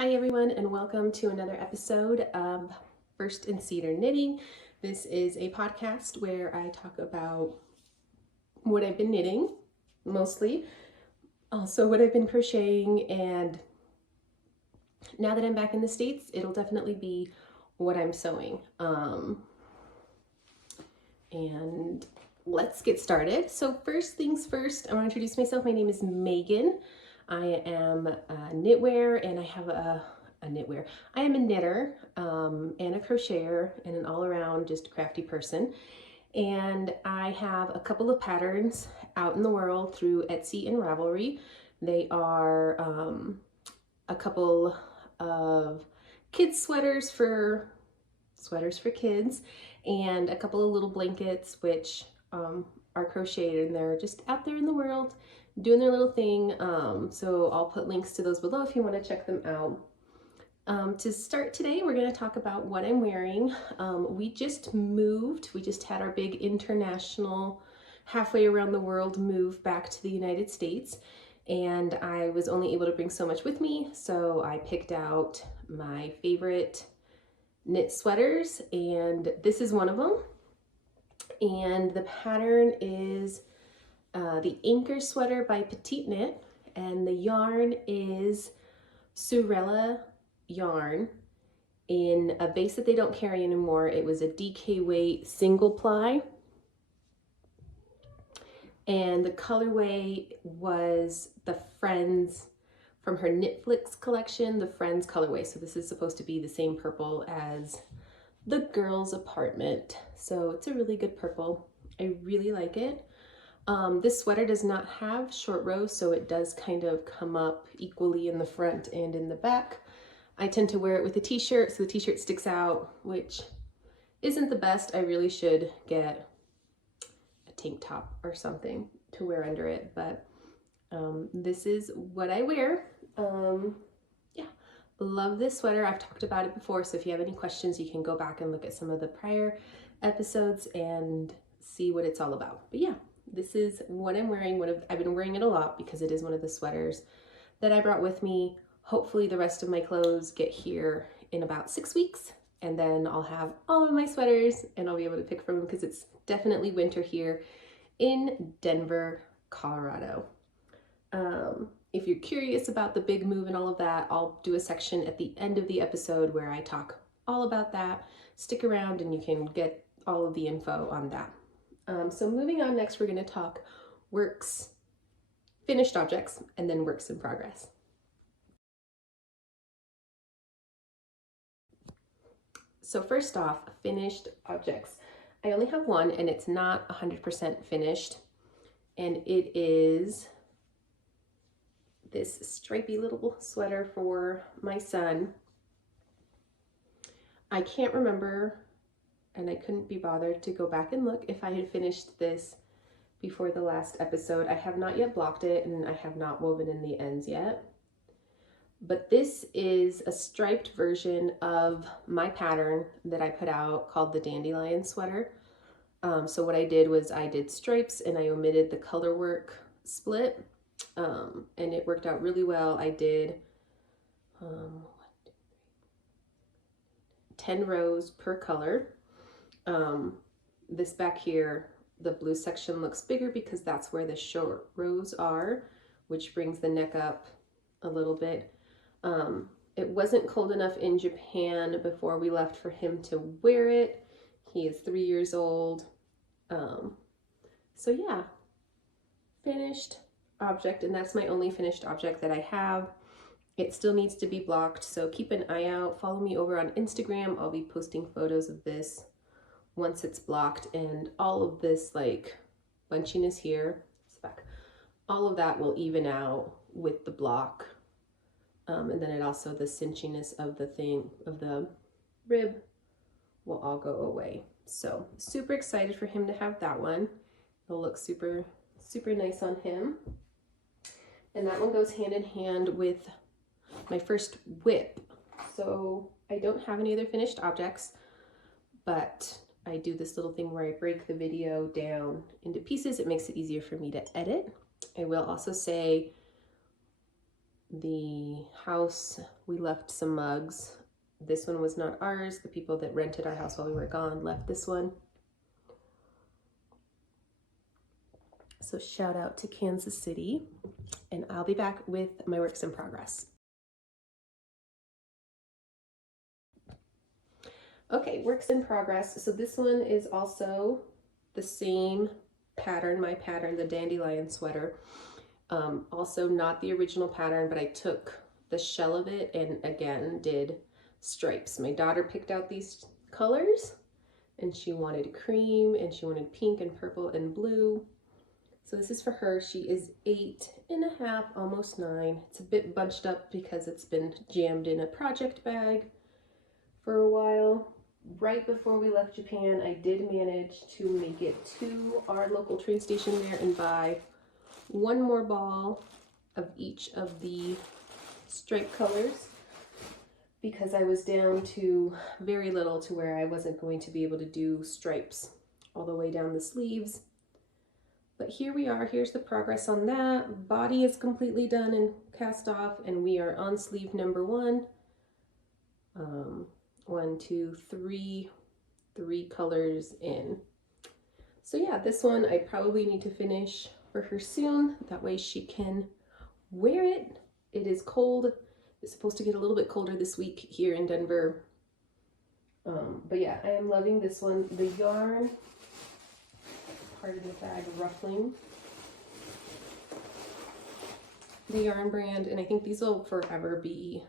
Hi everyone, and welcome to another episode of First in Cedar Knitting. This is a podcast where I talk about what I've been knitting, mostly, also what I've been crocheting, and now that I'm back in the States, it'll definitely be what I'm sewing. And let's get started. So first things first, I want to introduce myself. My name is Megan. I am a knitwear, and I have a knitwear. I am a knitter and a crocheter and an all-around just crafty person. And I have a couple of patterns out in the world through Etsy and Ravelry. They are a couple of kids sweaters for kids, and a couple of little blankets which are crocheted, and they're just out there in the world doing their little thing. So I'll put links to those below if you want to check them out. To start today, we're going to talk about what I'm wearing. We just moved. We just had our big international halfway around the world move back to the United States, and I was only able to bring so much with me, so I picked out my favorite knit sweaters, and this is one of them. And the pattern is the Ankers sweater by Petit Knit, and the yarn is Sewrella yarn in a base that they don't carry anymore. It was a DK weight single ply, and the colorway was the Friends from her Knitflix collection, the Friends colorway. So this is supposed to be the same purple as the girls' apartment. So it's a really good purple. I really like it. This sweater does not have short rows, so it does kind of come up equally in the front and in the back. I tend to wear it with a t-shirt, so the t-shirt sticks out, which isn't the best. I really should get a tank top or something to wear under it, but this is what I wear. Yeah, love this sweater. I've talked about it before, so if you have any questions, you can go back and look at some of the prior episodes and see what it's all about. But yeah, this is what I'm wearing. I've been wearing it a lot because it is one of the sweaters that I brought with me. Hopefully the rest of my clothes get here in about 6 weeks, and then I'll have all of my sweaters and I'll be able to pick from them because it's definitely winter here in Denver, Colorado. If you're curious about the big move and all of that, I'll do a section at the end of the episode where I talk all about that. Stick around and you can get all of the info on that. So moving on, next we're going to talk works, finished objects, and then works in progress. So first off, finished objects. I only have one, and it's not 100% finished, and it is this stripy little sweater for my son. I can't remember, and I couldn't be bothered to go back and look if I had finished this before the last episode. I have not yet blocked it, and I have not woven in the ends yet. But this is a striped version of my pattern that I put out called the Dandelion sweater. So what I did was I did stripes and I omitted the color work split, and it worked out really well. I did 10 rows per color. This back here, the blue section looks bigger because that's where the short rows are, which brings the neck up a little bit. It wasn't cold enough in Japan before we left for him to wear it. He is 3 years old. So yeah, finished object, and that's my only finished object that I have. It still needs to be blocked, so keep an eye out. Follow me over on Instagram. I'll be posting photos of this once it's blocked, and all of this like bunchiness here, all of that will even out with the block. And then it also, the cinchiness of the rib will all go away. So super excited for him to have that one. It'll look super, super nice on him. And that one goes hand in hand with my first WIP. So I don't have any other finished objects, but I do this little thing where I break the video down into pieces. It makes it easier for me to edit. I will also say the house, we left some mugs. This one was not ours. The people that rented our house while we were gone left this one. So shout out to Kansas City, and I'll be back with my works in progress. Okay, works in progress. So this one is also the same pattern, my pattern, the Dandelion sweater. Also not the original pattern, but I took the shell of it and again did stripes. My daughter picked out these colors and she wanted cream and she wanted pink and purple and blue. So this is for her. She is 8.5, almost 9. It's a bit bunched up because it's been jammed in a project bag for a while. Right before we left Japan, I did manage to make it to our local train station there and buy one more ball of each of the stripe colors because I was down to very little to where I wasn't going to be able to do stripes all the way down the sleeves. But here we are. Here's the progress on that. Body is completely done and cast off, and we are on sleeve number 1. 1, 2, 3 colors in. So yeah, this one I probably need to finish for her soon. That way she can wear it. It is cold. It's supposed to get a little bit colder this week here in Denver. But yeah, I am loving this one. The yarn, part of the bag ruffling. The yarn brand, and I think these will forever be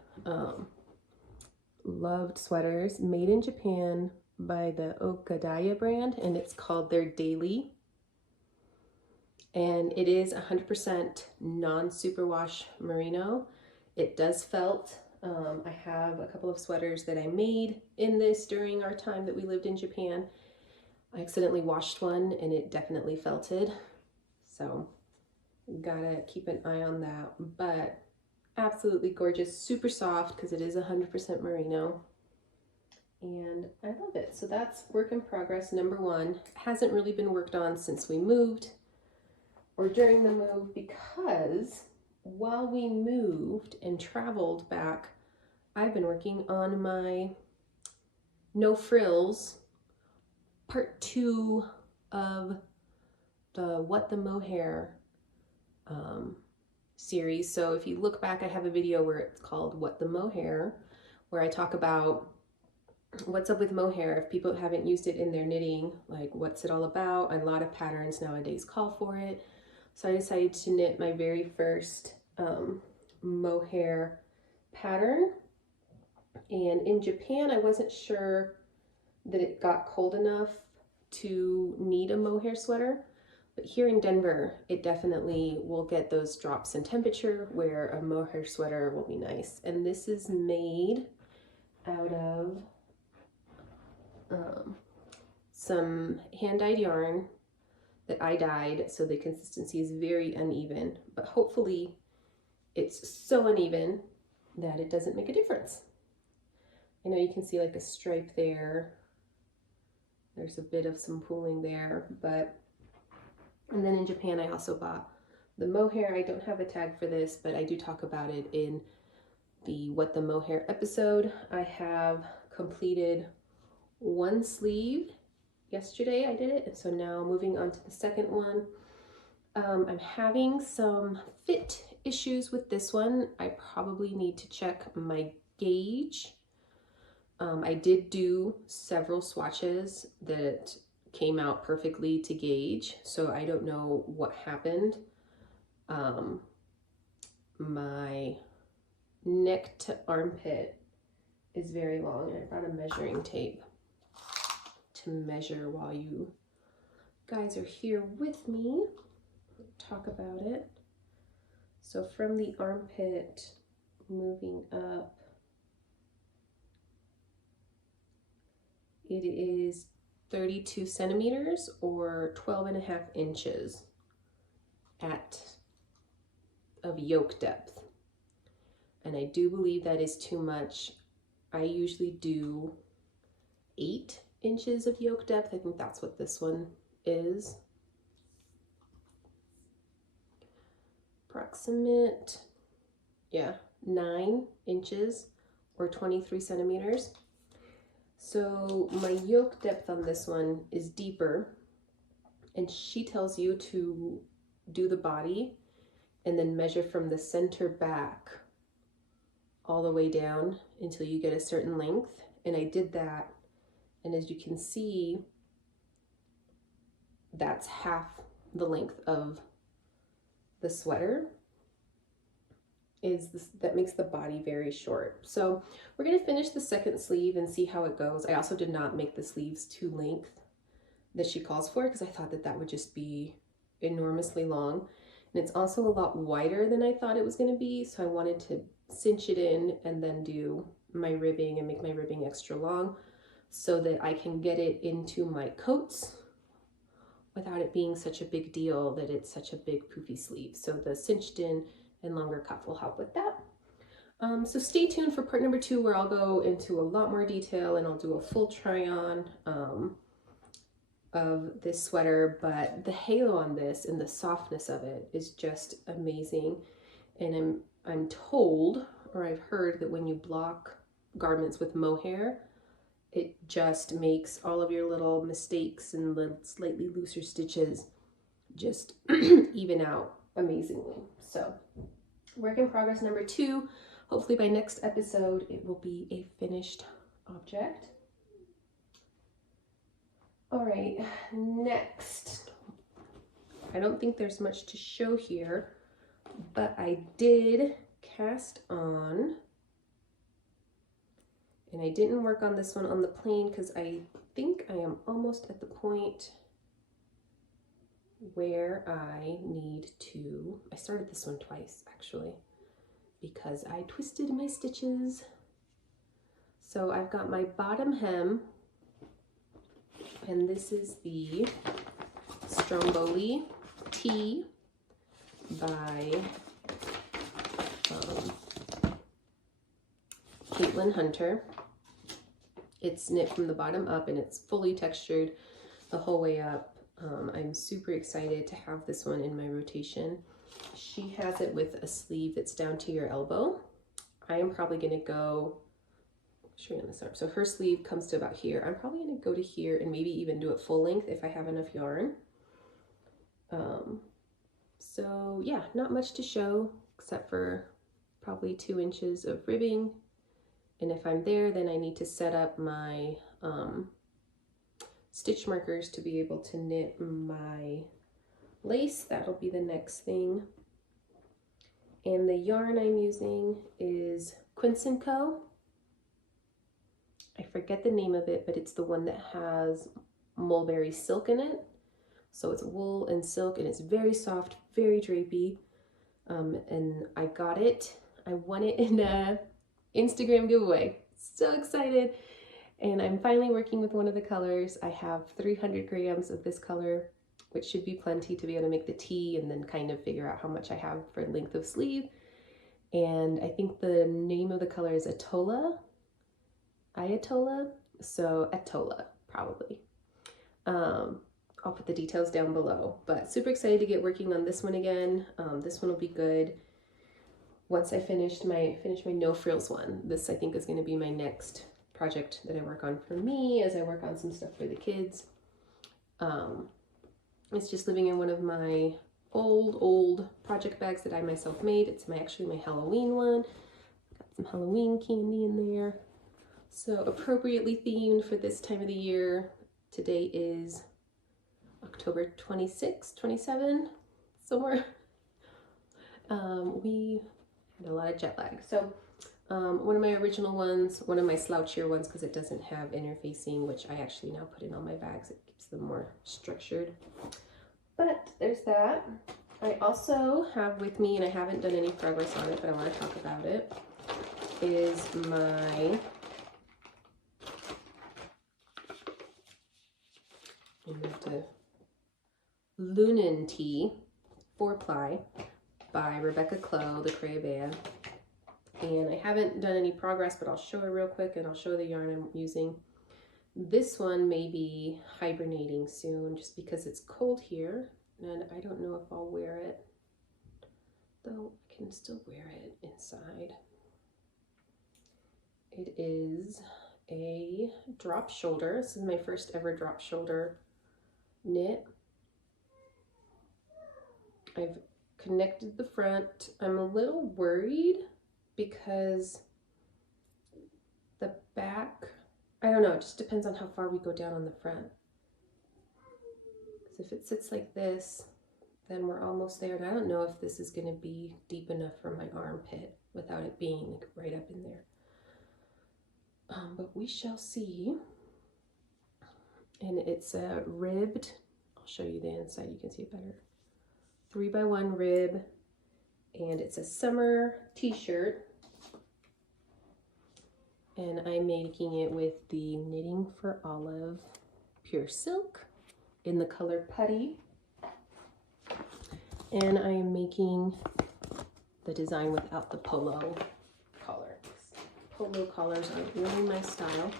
loved sweaters, made in Japan by the Okadaya brand, and it's called their Daily. And it is 100% non-superwash merino. It does felt. I have a couple of sweaters that I made in this during our time that we lived in Japan. I accidentally washed one and it definitely felted. So gotta keep an eye on that. But absolutely gorgeous, super soft because it is 100% merino. And I love it. So that's work in progress number 1. Hasn't really been worked on since we moved or during the move, because while we moved and traveled back, I've been working on my No Frills part 2 of the What the Mohair series. So if you look back, I have a video where it's called What the Mohair, where I talk about what's up with mohair. If people haven't used it in their knitting, like what's it all about? A lot of patterns nowadays call for it. So I decided to knit my very first mohair pattern. And in Japan, I wasn't sure that it got cold enough to need a mohair sweater. But here in Denver, it definitely will get those drops in temperature where a mohair sweater will be nice. And this is made out of some hand-dyed yarn that I dyed, so the consistency is very uneven, but hopefully it's so uneven that it doesn't make a difference. I know you can see like a stripe there. There's a bit of some pooling there, but, and then in Japan I also bought the mohair. I don't have a tag for this, but I do talk about it in the What the Mohair episode. I have completed 1 sleeve. Yesterday I did it, and so now moving on to the second one. I'm having some fit issues with this one. I probably need to check my gauge. I did do several swatches that came out perfectly to gauge, so I don't know what happened. My neck to armpit is very long, and I brought a measuring tape to measure while you guys are here with me. Talk about it. So from the armpit moving up, it is 32 centimeters or 12.5 inches of yoke depth. And I do believe that is too much. I usually do 8 inches of yoke depth. I think that's what this one is. Approximate yeah, 9 inches or 23 centimeters. So my yoke depth on this one is deeper, and she tells you to do the body and then measure from the center back all the way down until you get a certain length. And I did that, and as you can see, that's half the length of the sweater. That makes the body very short. So we're going to finish the second sleeve and see how it goes. I also did not make the sleeves to length that she calls for, because I thought that that would just be enormously long. And it's also a lot wider than I thought it was going to be, so I wanted to cinch it in and then do my ribbing and make my ribbing extra long so that I can get it into my coats without it being such a big deal that it's such a big poofy sleeve. So the cinched in and longer cuff will help with that. So stay tuned for part number 2, where I'll go into a lot more detail and I'll do a full try on of this sweater. But the halo on this and the softness of it is just amazing. And I'm told, or I've heard, that when you block garments with mohair, it just makes all of your little mistakes and the slightly looser stitches just even out amazingly. So work in progress number 2. Hopefully by next episode it will be a finished object. All right, next. I don't think there's much to show here, but I did cast on, and I didn't work on this one on the plain because I think I am almost at the point where I started this one twice actually because I twisted my stitches. So I've got my bottom hem, and this is the Strombolli Tea by Caitlin Hunter. It's knit from the bottom up and it's fully textured the whole way up. I'm super excited to have this one in my rotation. She has it with a sleeve that's down to your elbow. I am probably going to go, show you on this arm. So her sleeve comes to about here. I'm probably going to go to here and maybe even do it full length if I have enough yarn. So yeah, not much to show except for probably 2 inches of ribbing. And if I'm there, then I need to set up my stitch markers to be able to knit my lace. That'll be the next thing. And the yarn I'm using is Quince & Co. I forget the name of it, but it's the one that has mulberry silk in it. So it's wool and silk, and it's very soft, very drapey. And I got it. I won it in a Instagram giveaway. So excited. And I'm finally working with one of the colors. I have 300 grams of this color, which should be plenty to be able to make the tea and then kind of figure out how much I have for length of sleeve. And I think the name of the color is Atolla. Ayatollah? So Atolla, probably. I'll put the details down below. But super excited to get working on this one again. This one will be good. Once I finish my no frills one, this I think is going to be my next project that I work on for me as I work on some stuff for the kids. It's just living in one of my old project bags that I myself made. It's actually my Halloween one. Got some Halloween candy in there. So appropriately themed for this time of the year. Today is October 26, 27, somewhere. We had a lot of jet lag. So one of my original ones, one of my slouchier ones, because it doesn't have interfacing, which I actually now put in all my bags. It keeps them more structured. But there's that. I also have with me, and I haven't done any progress on it, but I want to talk about it, is my Lunan Tea 4-ply by Rebecca Clow, the Colorway. And I haven't done any progress, but I'll show it real quick and I'll show the yarn I'm using. This one may be hibernating soon just because it's cold here, and I don't know if I'll wear it, though I can still wear it inside. It is a drop shoulder. This is my first ever drop shoulder knit. I've connected the front. I'm a little worried because the back, I don't know, it just depends on how far we go down on the front. So if it sits like this, then we're almost there. And I don't know if this is going to be deep enough for my armpit without it being like right up in there. But we shall see. And it's a ribbed, I'll show you the inside, you can see it better. 3x1 rib, and it's a summer t-shirt. And I'm making it with the Knitting for Olive Pure Silk in the color Putty. And I am making the design without the polo collar. Polo collars aren't really my style.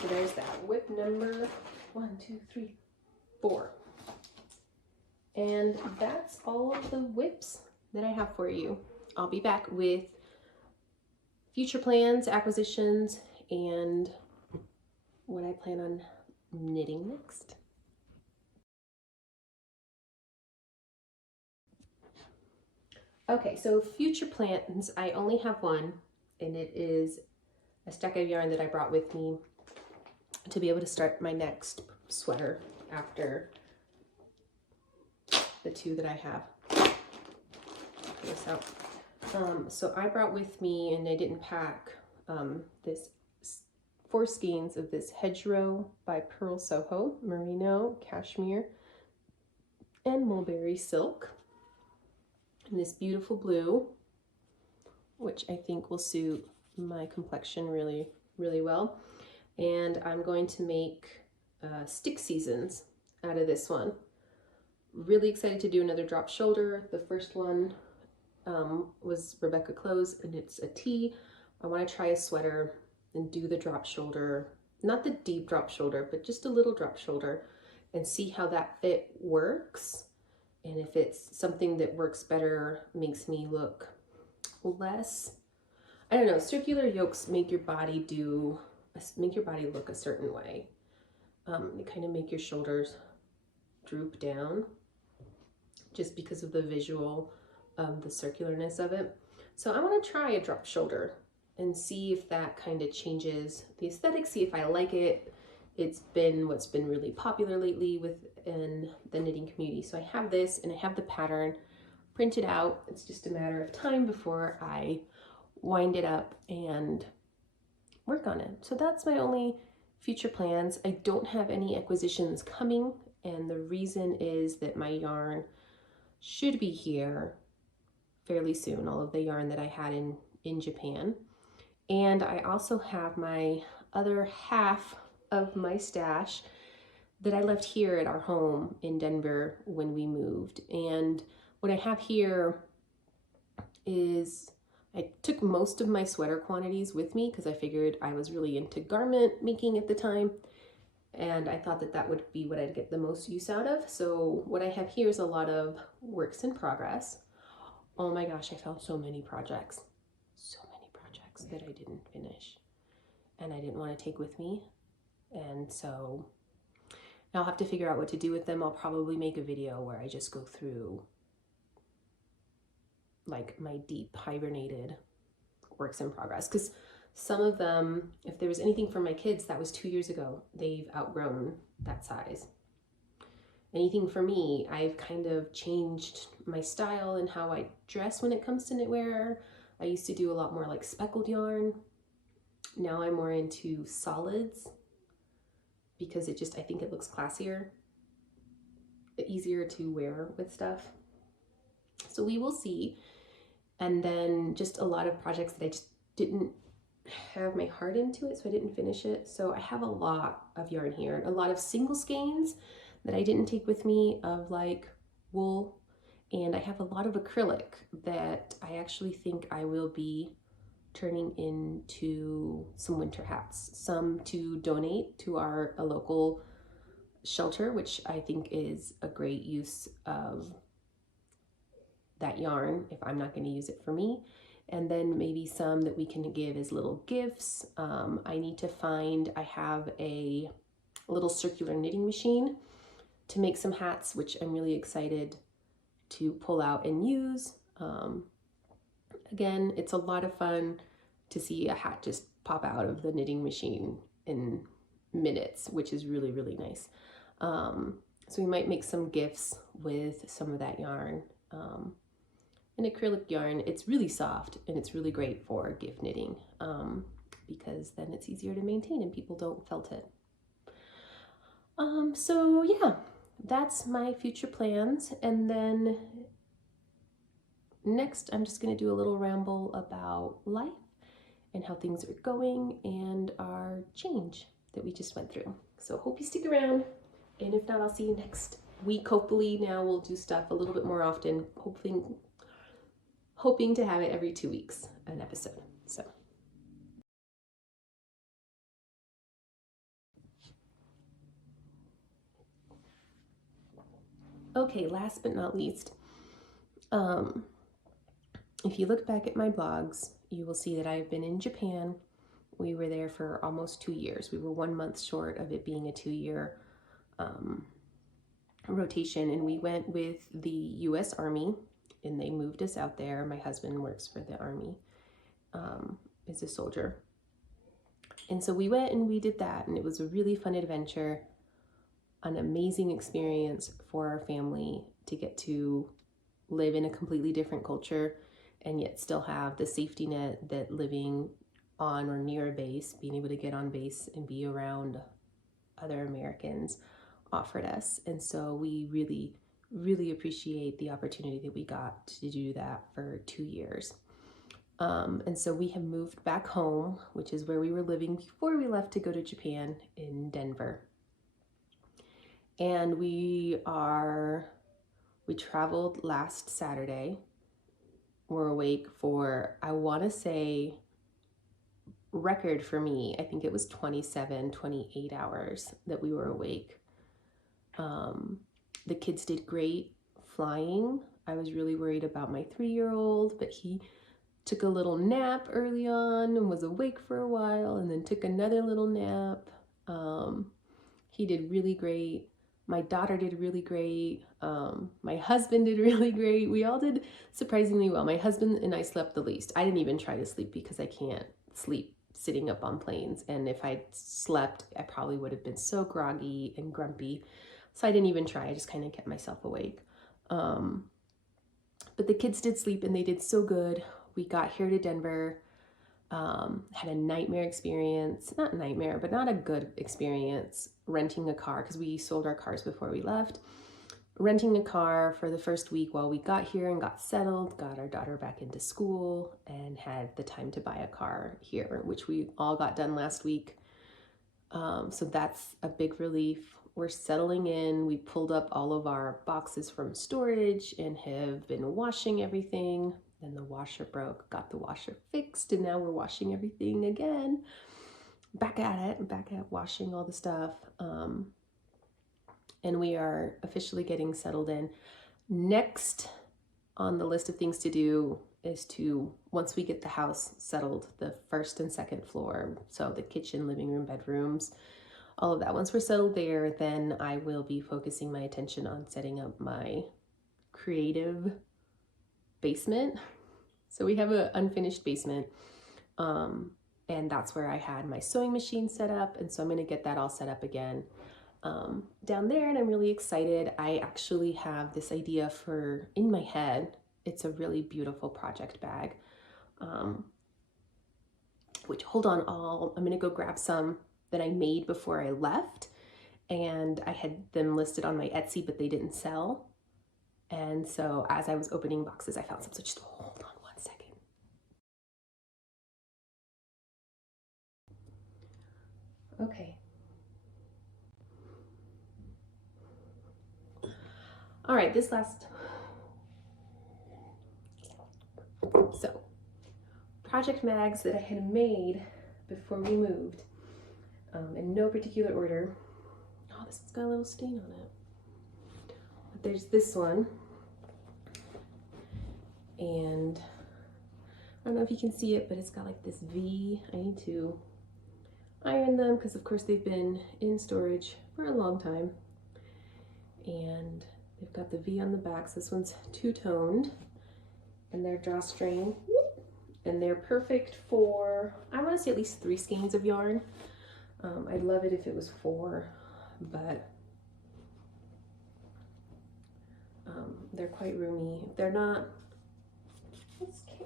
So there's that whip number 1, 2, 3, 4. And that's all of the whips that I have for you. I'll be back with future plans, acquisitions, and what I plan on knitting next. Okay, so future plans, I only have one, and it is a stack of yarn that I brought with me to be able to start my next sweater after the two that I have. Put this out. So I brought with me, and I didn't pack, this 4 skeins of this Hedgerow by Purl Soho, merino, cashmere, and mulberry silk. In this beautiful blue, which I think will suit my complexion really, really well. And I'm going to make stick seasons out of this one. Really excited to do another drop shoulder. The first one was Rebecca Clow's, and it's a tee. I want to try a sweater and do the drop shoulder, not the deep drop shoulder, but just a little drop shoulder, and see how that fit works. And if it's something that works better, makes me look less, I don't know, circular yokes make your body look a certain way. They kind of make your shoulders droop down just because of the visual, the circularness of it. So I want to try a drop shoulder and see if that kind of changes the aesthetic, see if I like it. It's been what's been really popular lately within the knitting community. So I have this, and I have the pattern printed out. It's just a matter of time before I wind it up and work on it. So that's my only future plans. I don't have any acquisitions coming, and the reason is that my yarn should be here fairly soon, all of the yarn that I had in Japan. And I also have my other half of my stash that I left here at our home in Denver when we moved. And what I have here is I took most of my sweater quantities with me because I figured I was really into garment making at the time, and I thought that that would be what I'd get the most use out of. So what I have here is a lot of works in progress. Oh my gosh, I found so many projects that I didn't finish and I didn't want to take with me. And so I'll have to figure out what to do with them. I'll probably make a video where I just go through like my deep hibernated works in progress, because some of them, if there was anything for my kids, that was 2 years ago. They've outgrown that size. Anything for me, I've kind of changed my style and how I dress when it comes to knitwear. I used to do a lot more like speckled yarn. Now I'm more into solids because it just, I think it looks classier, easier to wear with stuff. So we will see. And then just a lot of projects that I just didn't have my heart into it, so I didn't finish it. So I have a lot of yarn here, a lot of single skeins that I didn't take with me of like wool. And I have a lot of acrylic that I actually think I will be turning into some winter hats, some to donate to a local shelter, which I think is a great use of that yarn if I'm not going to use it for me. And then maybe some that we can give as little gifts. I need to find, I have a little circular knitting machine to make some hats, which I'm really excited to pull out and use. Again, it's a lot of fun to see a hat just pop out of the knitting machine in minutes, which is really, really nice. So we might make some gifts with some of that yarn. An acrylic yarn, it's really soft and it's really great for gift knitting because then it's easier to maintain and people don't felt it. So yeah, that's my future plans. And then next, I'm just going to do a little ramble about life and how things are going and our change that we just went through. So hope you stick around. And if not, I'll see you next week. Hopefully now we'll do stuff a little bit more often, hoping to have it every 2 weeks, an episode. So. Okay, last but not least, if you look back at my blogs, you will see that I've been in Japan. We were there for almost 2 years. We were 1 month short of it being a 2-year rotation, and we went with the U.S. Army, and they moved us out there. My husband works for the Army, is a soldier. And so we went and we did that, and it was a really fun adventure, an amazing experience for our family to get to live in a completely different culture and yet still have the safety net that living on or near a base, being able to get on base and be around other Americans offered us. And so we really, really appreciate the opportunity that we got to do that for 2 years. And so we have moved back home, which is where we were living before we left to go to Japan, in Denver. And we traveled last Saturday. We're awake for, I want to say, record for me, I think it was 27, 28 hours that we were awake. The kids did great flying. I was really worried about my 3-year-old, but he took a little nap early on and was awake for a while and then took another little nap. He did really great. My daughter did really great. My husband did really great. We all did surprisingly well. My husband and I slept the least. I didn't even try to sleep because I can't sleep sitting up on planes. And if I slept, I probably would have been so groggy and grumpy. So I didn't even try. I just kind of kept myself awake. But the kids did sleep and they did so good. We got here to Denver, had a nightmare experience, not nightmare, but not a good experience, renting a car because we sold our cars before we left. Renting a car for the first week while we got here and got settled, got our daughter back into school, and had the time to buy a car here, which we all got done last week. So that's a big relief. We're settling in. We pulled up all of our boxes from storage and have been washing everything. Then the washer broke, got the washer fixed, and now we're washing everything again. Back at washing all the stuff. And we are officially getting settled in. Next on the list of things to do is to, once we get the house settled, the first and second floor, so the kitchen, living room, bedrooms, all of that. Once we're settled there, then I will be focusing my attention on setting up my creative basement. So we have an unfinished basement, and that's where I had my sewing machine set up, and so I'm going to get that all set up again down there, and I'm really excited. I actually have this idea in my head. It's a really beautiful project bag, which, hold on, I'm going to go grab some that I made before I left, and I had them listed on my Etsy, but they didn't sell. And so as I was opening boxes, I found some, so just hold on 1 second. Okay. All right, so project mags that I had made before we moved, in no particular order. Oh, this one's got a little stain on it. But there's this one. And I don't know if you can see it, but it's got like this V. I need to iron them because of course they've been in storage for a long time. And they've got the V on the back. So this one's two-toned, and they're drawstring, and they're perfect for, I want to say, at least 3 skeins of yarn. I'd love it if it was 4, but they're quite roomy. They're not,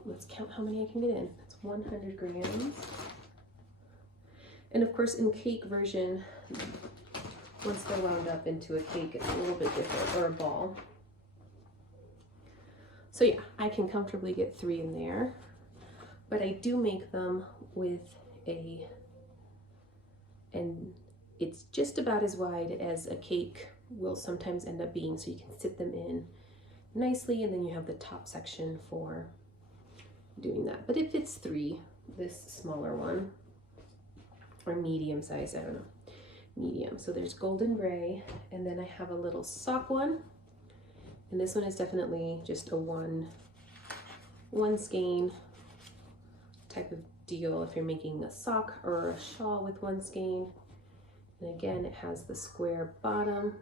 let's count how many I can get in. It's 100 grams. And of course in cake version, once they're wound up into a cake, it's a little bit different, or a ball. So yeah, I can comfortably get 3 in there, but I do make them with and it's just about as wide as a cake will sometimes end up being, so you can sit them in nicely, and then you have the top section for doing that. But it fits 3, this smaller one, or medium size, I don't know, medium. So there's golden gray, and then I have a little sock one, and this one is definitely just a one skein type of deal if you're making a sock or a shawl with 1 skein. And again, it has the square bottom.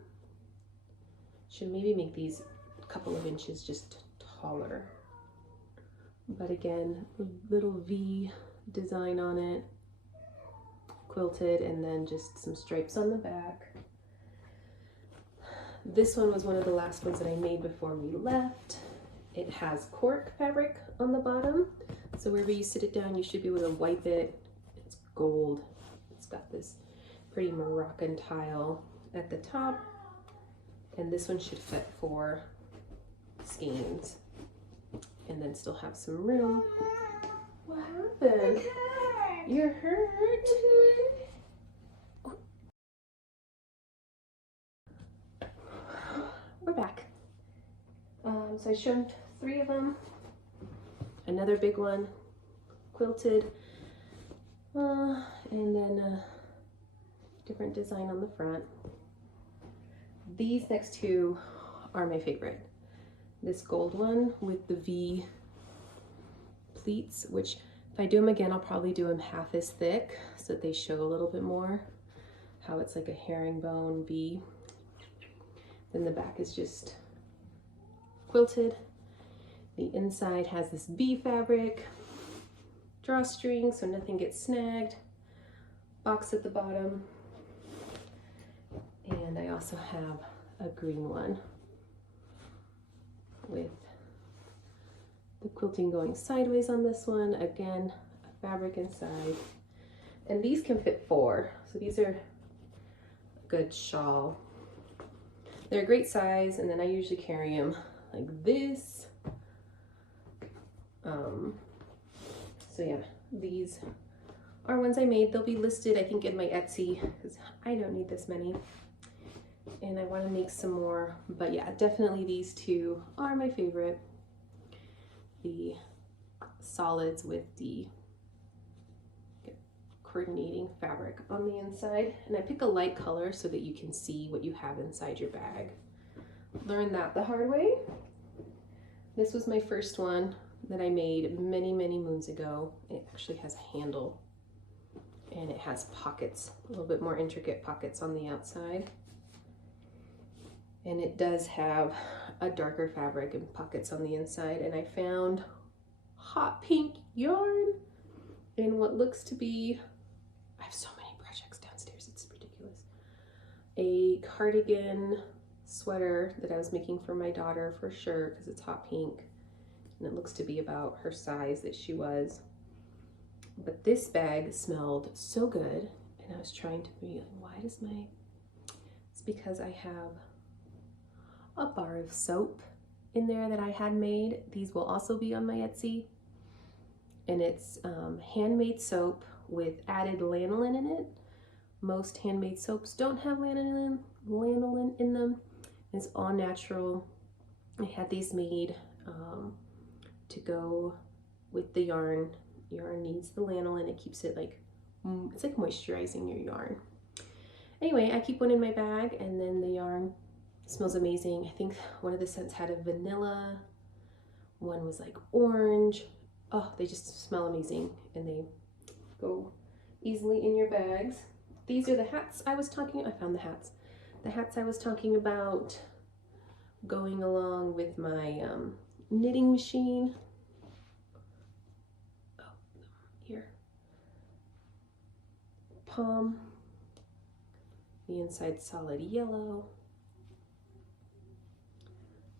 Should maybe make these a couple of inches just taller. But again, a little V design on it, quilted, and then just some stripes on the back. This one was one of the last ones that I made before we left. It has cork fabric on the bottom, so wherever you sit it down, you should be able to wipe it. It's gold. It's got this pretty Moroccan tile at the top, and this one should fit 4 skeins and then still have some room. What happened? You're hurt? We're back. So I showed 3 of them. Another big one, quilted, and then a different design on the front. These next 2 are my favorite. This gold one with the V pleats, which if I do them again, I'll probably do them half as thick so that they show a little bit more how it's like a herringbone V. Then the back is just quilted. The inside has this B fabric, drawstring so nothing gets snagged, box at the bottom, and I also have a green one with the quilting going sideways on this one. Again, a fabric inside, and these can fit 4, so these are a good shawl. They're a great size, and then I usually carry them like this. So yeah, these are ones I made. They'll be listed, I think, in my Etsy, because I don't need this many, and I want to make some more. But yeah, definitely these 2 are my favorite. The solids with the coordinating fabric on the inside, and I pick a light color so that you can see what you have inside your bag. Learned that the hard way. This was my first one that I made many moons ago. It actually has a handle, and it has pockets, a little bit more intricate pockets on the outside, and it does have a darker fabric and pockets on the inside. And I found hot pink yarn in what looks to be, I have so many projects downstairs, it's ridiculous, a cardigan sweater that I was making for my daughter for sure, because it's hot pink, and it looks to be about her size that she was. But this bag smelled so good, and I was trying to be like, why does my, it's because I have a bar of soap in there that I had made. These will also be on my Etsy, and it's handmade soap with added lanolin in it. Most handmade soaps don't have lanolin in them. It's all natural. I had these made to go with the yarn. Yarn needs the lanolin. It keeps it like, it's like moisturizing your yarn. Anyway, I keep one in my bag, and then the yarn smells amazing. I think one of the scents had a vanilla One was like orange. Oh, they just smell amazing and they go easily in your bags. These are the hats I was talking, I found the hats. The hats I was talking about going along with my knitting machine. Oh, here. Palm. The inside solid yellow.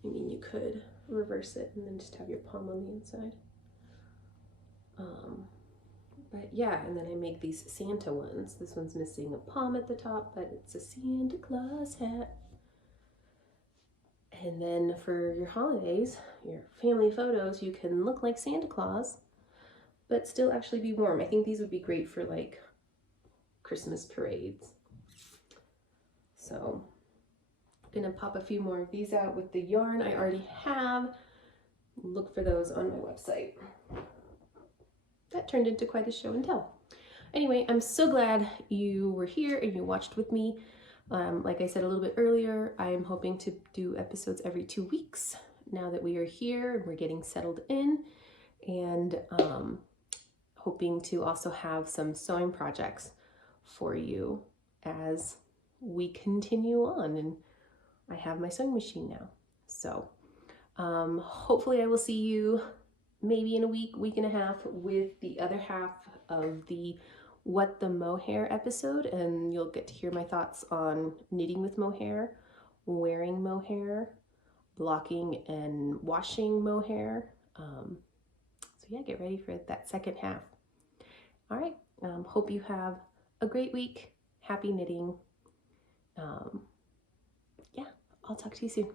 I mean, you could reverse it and then just have your palm on the inside. But yeah, and then I make these Santa ones. This one's missing a palm at the top, but it's a Santa Claus hat. And then for your holidays, your family photos, you can look like Santa Claus, but still actually be warm. I think these would be great for like Christmas parades. So I'm gonna pop a few more of these out with the yarn I already have. Look for those on my website. That turned into quite a show and tell. Anyway, I'm so glad you were here and you watched with me. Like I said a little bit earlier, I am hoping to do episodes every 2 weeks now that we are here and we're getting settled in, and hoping to also have some sewing projects for you as we continue on, and I have my sewing machine now. So hopefully I will see you maybe in a week, week and a half with the other half of the What the Mohair episode, and you'll get to hear my thoughts on knitting with mohair, wearing mohair, blocking and washing mohair. So yeah, get ready for that second half. All right, hope you have a great week. Happy knitting. Yeah, I'll talk to you soon.